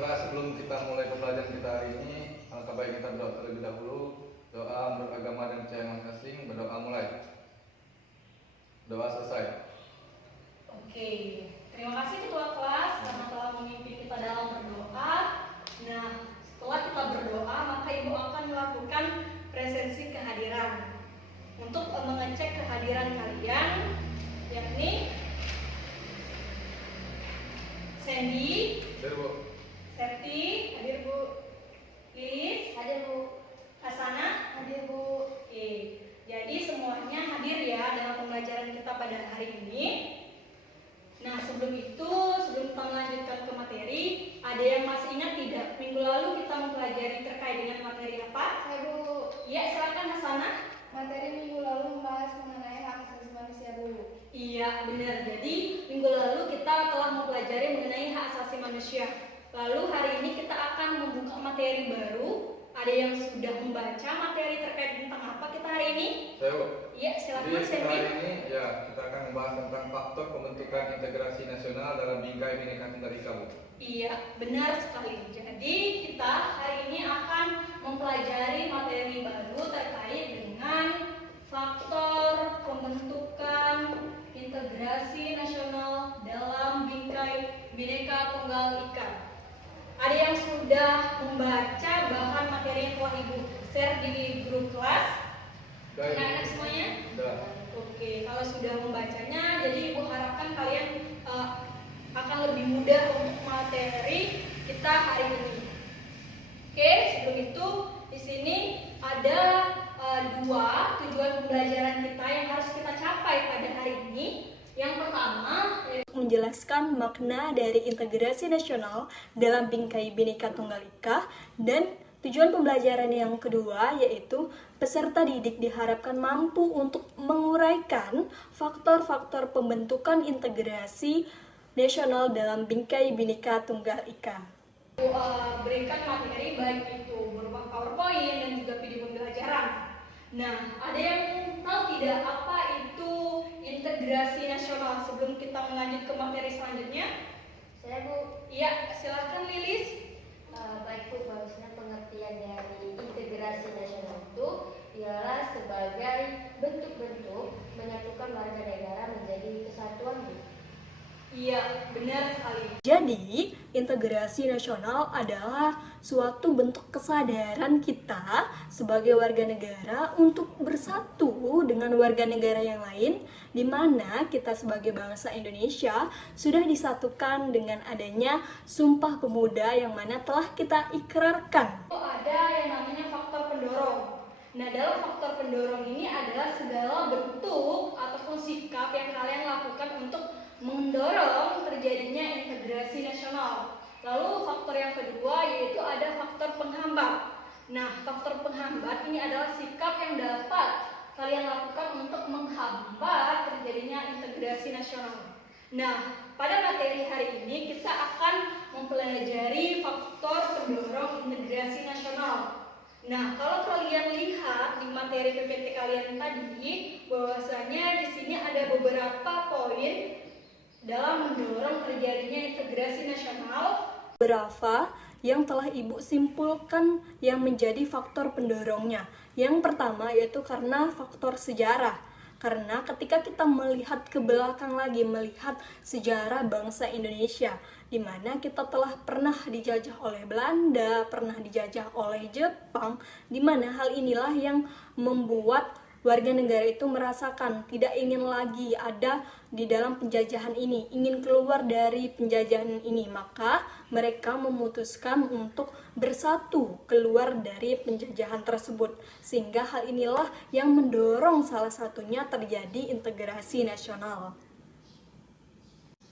Baiklah, sebelum kita mulai pembelajaran kita hari ini, alangkah baik kita berdoa terlebih dahulu. Doa menurut agama dan percaya masing-masing. Berdoa mulai. Doa selesai. Oke, terima kasih ketua kelas karena telah memimpin kita dalam berdoa. Nah, setelah kita berdoa, maka ibu akan melakukan presensi kehadiran untuk mengecek kehadiran kalian, yakni Sandy, Hadir, Bu. Septi, hadir Bu. Lilis, hadir Bu. Hasana, hadir Bu. Oke, jadi semuanya hadir ya dalam pembelajaran kita pada hari ini. Nah, sebelum kita melanjutkan ke materi, ada yang masih ingat tidak? Minggu lalu kita mempelajari terkait dengan materi apa? Saya Bu, Ya, silakan Hasana. materi minggu lalu membahas mengenai hak asasi manusia Bu. Iya, benar. Jadi, minggu lalu kita telah mempelajari mengenai hak asasi manusia. Lalu hari ini kita akan membuka materi baru. Ada yang sudah membaca materi terkait tentang apa kita hari ini? Saya, Bu. Iya, silakan Jadi Mas kita Henry. hari ini kita akan membahas tentang faktor pembentukan integrasi nasional dalam bingkai Bhinneka Tunggal Ika, Bu. Iya, benar sekali. Jadi kita hari ini akan mempelajari materi baru terkait dengan faktor pembentukan integrasi nasional dalam bingkai Bhinneka Tunggal Ika. Ada yang sudah membaca bahan materi yang telah Ibu share di grup kelas? Baik. Anak-anak semuanya? Sudah. Oke, kalau sudah membacanya, jadi Ibu harapkan kalian akan lebih mudah untuk materi kita hari ini. Oke, sebelum itu di sini ada dua tujuan pembelajaran kita yang harus kita capai pada hari ini. Yang pertama, menjelaskan makna dari integrasi nasional dalam bingkai Bhinneka Tunggal Ika, dan tujuan pembelajaran yang kedua yaitu peserta didik diharapkan mampu untuk menguraikan faktor-faktor pembentukan integrasi nasional dalam bingkai Bhinneka Tunggal Ika. Berikan materi baik itu berupa PowerPoint dan juga video pembelajaran. Nah, ada yang tahu tidak apa itu integrasi nasional sebelum kita melanjut ke materi selanjutnya? Saya Bu, Iya, silahkan Lilis. baik Bu, bahwasanya pengertian dari integrasi nasional itu ialah sebagai bentuk-bentuk menyatukan warga negara menjadi kesatuan Bu. Iya, benar sekali. Jadi, integrasi nasional adalah suatu bentuk kesadaran kita sebagai warga negara untuk bersatu dengan warga negara yang lain, di mana kita sebagai bangsa Indonesia sudah disatukan dengan adanya Sumpah Pemuda yang mana telah kita ikrarkan. Itu ada yang namanya faktor pendorong. Nah, dalam faktor pendorong ini adalah segala bentuk ataupun sikap yang kalian lakukan untuk mendorong terjadinya integrasi nasional. Lalu faktor yang kedua yaitu ada faktor penghambat. Nah, faktor penghambat ini adalah sikap yang dapat kalian lakukan untuk menghambat terjadinya integrasi nasional. Nah, pada materi hari ini kita akan mempelajari faktor pendorong integrasi nasional. Nah, kalau kalian lihat di materi PPT kalian tadi, bahwasanya di sini ada beberapa poin dalam mendorong terjadinya integrasi nasional. Beberapa yang telah Ibu simpulkan yang menjadi faktor pendorongnya. Yang pertama yaitu karena faktor sejarah. Karena ketika kita melihat ke belakang lagi, melihat sejarah bangsa Indonesia, di mana kita telah pernah dijajah oleh Belanda, pernah dijajah oleh Jepang, di mana hal inilah yang membuat warga negara itu merasakan tidak ingin lagi ada di dalam penjajahan ini, ingin keluar dari penjajahan ini, maka mereka memutuskan untuk bersatu keluar dari penjajahan tersebut, sehingga hal inilah yang mendorong salah satunya terjadi integrasi nasional.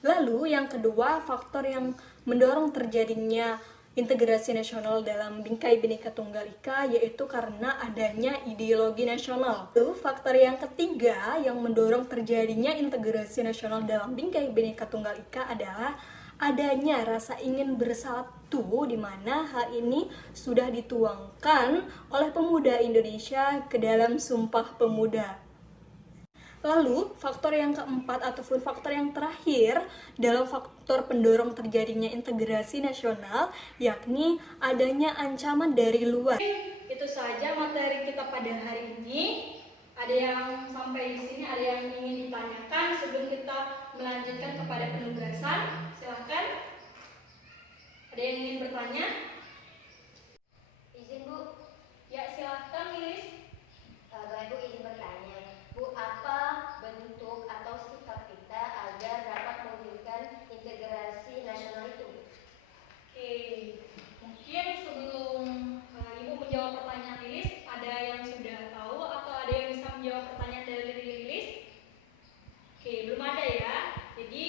Lalu yang kedua, faktor yang mendorong terjadinya integrasi nasional dalam bingkai Bhinneka Tunggal Ika yaitu karena adanya ideologi nasional. Lalu faktor yang ketiga yang mendorong terjadinya integrasi nasional dalam bingkai Bhinneka Tunggal Ika adalah adanya rasa ingin bersatu, di mana hal ini sudah dituangkan oleh pemuda Indonesia ke dalam Sumpah Pemuda. Lalu, faktor yang keempat ataupun faktor yang terakhir dalam faktor pendorong terjadinya integrasi nasional, yakni adanya ancaman dari luar. Itu saja materi kita pada hari ini. Ada yang sampai di sini, ada yang ingin ditanyakan sebelum kita melanjutkan kepada penugasan? Silahkan. Ada yang ingin bertanya? Izin Bu, Ya, silahkan Lilis. Bapak Ibu izin bertanya, Bu, apa bentuk atau sikap kita agar dapat mewujudkan integrasi nasional itu? Oke, mungkin sebelum Ibu menjawab pertanyaan Lilis, ada yang sudah tahu atau ada yang bisa menjawab pertanyaan dari Lilis? Oke, belum ada ya. Jadi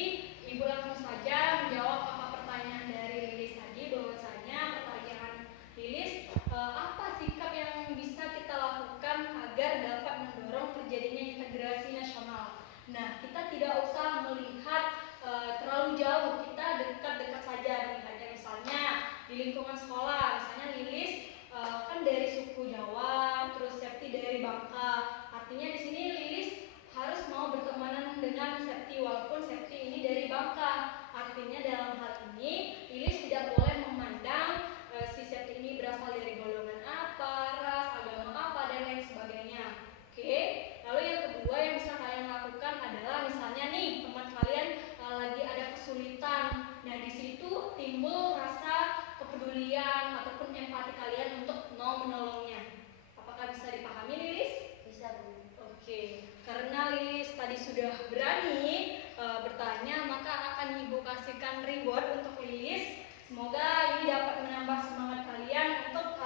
Ibu langsung saja menjawab apa pertanyaan dari Lilis tadi, bahwasanya pertanyaan Lilis, apa sikap yang bisa kita lakukan agar dapat mendorong terjadinya integrasi nasional? Nah, kita tidak usah melihat terlalu jauh, kita dekat-dekat saja melihatnya. Misalnya di lingkungan sekolah, misalnya Lilis kan dari suku Jawa, terus Septi dari Bangka. Artinya di sini Lilis harus mau bertemanan dengan Septi walaupun Septi ini dari Bangka. Artinya dalam hal ini Lilis tidak boleh memandang si Septi ini berasal dari golongan apa, ras, agama apa, dan lain sebagainya. Oke. Lalu yang kedua yang bisa kalian lakukan adalah misalnya nih teman kalian lagi ada kesulitan. Nah, di situ timbul rasa kepedulian ataupun empati kalian untuk mau menolongnya. Apakah bisa dipahami, Lilis? Bisa Bu. Oke, karena Lilis tadi sudah berani bertanya, maka akan Ibu kasihkan reward untuk Lilis. Semoga ini dapat menambah semangat kalian untuk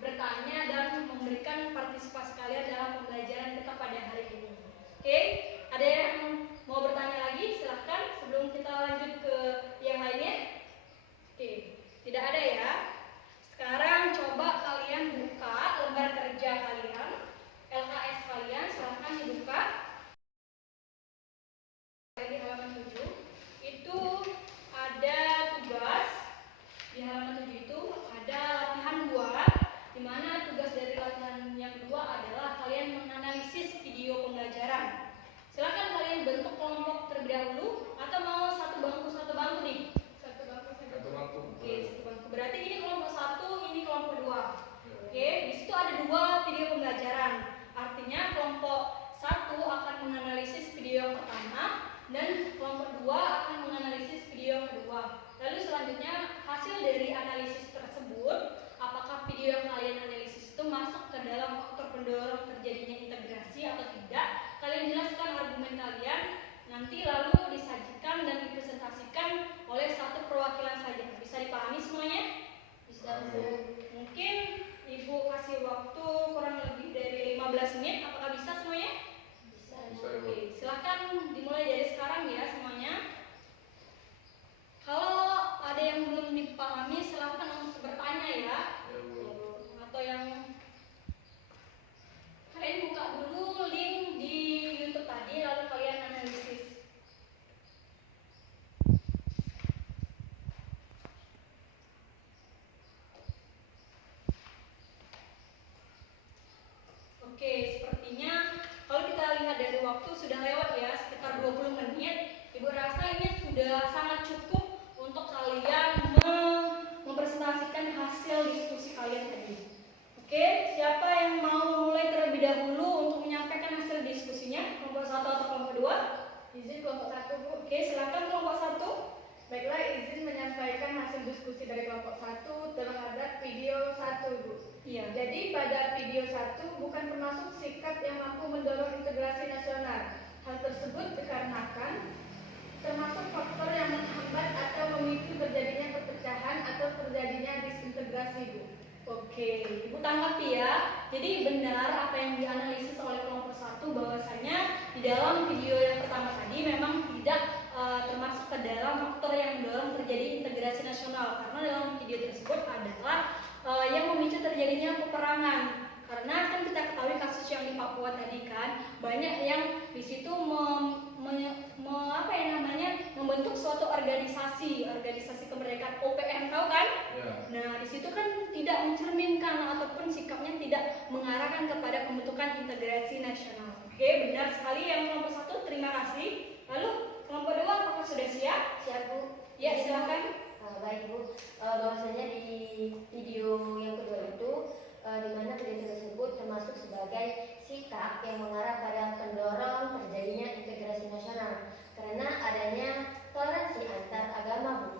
bertanya dan memberikan partisipasi kalian dalam pembelajaran kita pada hari ini. Oke, ada yang mau bertanya lagi? Silahkan sebelum kita lanjut ke yang lainnya. Oke, tidak ada ya. Sekarang coba kalian buka lembar kerja kalian, LKS kalian, silahkan dibuka. Di halaman 7 itu ada tugas. Di halaman 7 itu ada latihan 2, di mana tugas dari latihan yang kedua adalah kalian menganalisis video pembelajaran. Silakan kalian bentuk kelompok terlebih dahulu atau mau satu bangku nih? Satu bangku. Oke, satu bangku. Berarti ini kelompok 1, ini kelompok 2. Oke, di situ ada 2 video pembelajaran. Artinya kelompok 1 akan menganalisis video yang pertama dan kelompok 2 akan menganalisis video yang kedua. Lalu selanjutnya hasil dari analisis tersebut, apakah video yang kalian analisis itu masuk ke dalam faktor pendorong terjadinya integrasi atau tidak? Kalian jelaskan argumen kalian, nanti lalu disajikan dan dipresentasikan oleh satu perwakilan saja. Bisa dipahami semuanya? Bisa Bu. Mungkin Ibu kasih waktu kurang lebih dari 15 menit. Apakah bisa semuanya? Bisa. Oke, silahkan dimulai dari sekarang ya semuanya. Kalau ada yang belum dipahami, silahkan untuk bertanya ya. Atau yang kalian buka dulu link di YouTube tadi, lalu kalian analisis. Oke, sepertinya kalau kita lihat dari waktu sudah lewat ya, sekitar 20 menit. Ibu rasa ini sudah sangat cukup untuk kalian mempresentasikan hasil diskusi kalian tadi. Oke, siapa yang mau mulai terlebih dahulu untuk menyampaikan hasil diskusinya? Kelompok 1 atau kelompok 2? Izin kelompok 1 Bu. Oke, silakan kelompok 1. Baiklah, izin menyampaikan hasil diskusi dari kelompok 1 terhadap video 1 Bu. Iya. Jadi pada video 1 bukan termasuk sikap yang mampu mendorong integrasi nasional. Hal tersebut dikarenakan termasuk faktor yang menghambat atau memicu terjadinya perpecahan atau terjadinya disintegrasi Bu. Oke, Ibu tanggapi ya. Jadi benar apa yang dianalisis oleh kelompok 1 bahwasanya di dalam video yang pertama tadi memang tidak termasuk ke dalam faktor yang mendorong terjadi integrasi nasional, karena dalam video tersebut adalah yang memicu terjadinya peperangan. Karena kan kita ketahui kasus yang di Papua tadi kan banyak yang di situ membentuk suatu organisasi kemerdekaan OPM, tahu kan? Ya. Nah, di situ kan tidak mencerminkan ataupun sikapnya tidak tidak mengarahkan kepada pembentukan integrasi nasional. Oke, benar sekali yang kelompok 1, terima kasih. Lalu kelompok 2 apakah sudah siap? Siap Bu. Ya, silakan. Baik Bu, bahwasanya di video yang kedua itu di mana video tersebut termasuk sebagai sikap yang mengarah pada pendorong terjadinya integrasi nasional karena adanya toleransi antar agama Bu.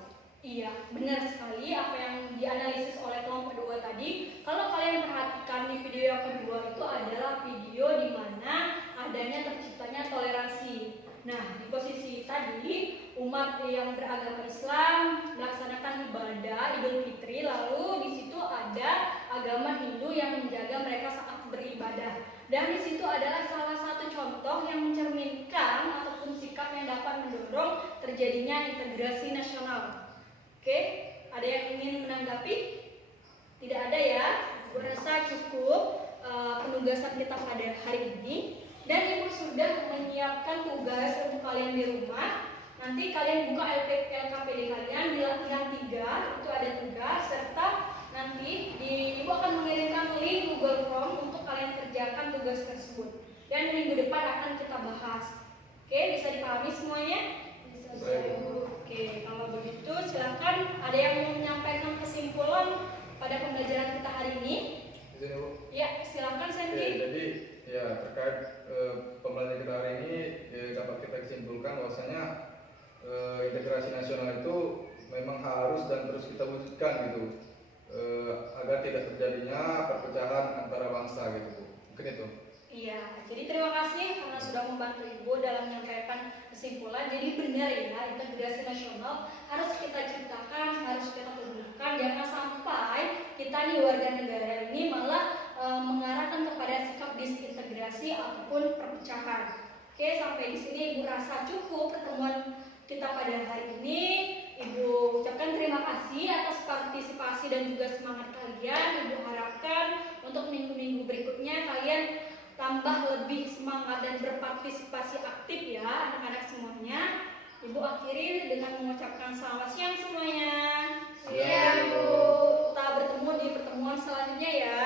Iya, benar sekali apa yang dianalisis oleh kelompok 2 tadi. Kalau kalian perhatikan di video yang kedua itu adalah video di mana adanya terciptanya toleransi. Nah, di posisi tadi umat yang beragama Islam melaksanakan ibadah Idul Fitri, lalu di situ ada agama Hindu yang menjaga mereka saat beribadah. Dan di situ adalah salah satu contoh yang mencerminkan ataupun sikap yang dapat mendorong terjadinya integrasi nasional. Oke, ada yang ingin menanggapi? Tidak ada ya? Gue rasa cukup penugasan kita pada hari ini. Dan Ibu sudah menyiapkan tugas untuk kalian di rumah. Nanti kalian buka LKPD kalian di latihan 3, itu ada tugas, serta nanti Ibu akan mengirimkan link Google Form untuk kalian kerjakan tugas tersebut. Dan minggu depan akan kita bahas. Oke, bisa dipahami semuanya? Bisa. Oke, kalau begitu silakan ada yang mau menyampaikan kesimpulan pada pembelajaran kita hari ini? Di sini Bu. Ya, silakan Sandy. Oke, jadi ya terkait pembelajaran kita hari ini dapat kita simpulkan bahwasanya integrasi nasional itu memang harus dan terus kita wujudkan gitu agar tidak terjadinya perpecahan antara bangsa gitu Bu. Mungkin itu. Iya, jadi terima kasih karena sudah membantu Ibu dalam menyampaikan kesimpulan. Jadi benar ya, integrasi nasional harus kita ciptakan, harus kita gunakan. Jangan sampai kita nih warga negara ini malah mengarahkan kepada sikap disintegrasi ataupun perpecahan. Oke, sampai di sini Ibu rasa cukup pertemuan kita pada hari ini. Ibu ucapkan terima kasih atas partisipasi dan juga semangat kalian. Ibu harapkan untuk minggu-minggu berikutnya kalian tambah lebih semangat dan berpartisipasi aktif ya anak-anak semuanya. Ibu akhiri dengan mengucapkan selamat siang semuanya. Siang, Bu. Kita bertemu di pertemuan selanjutnya ya.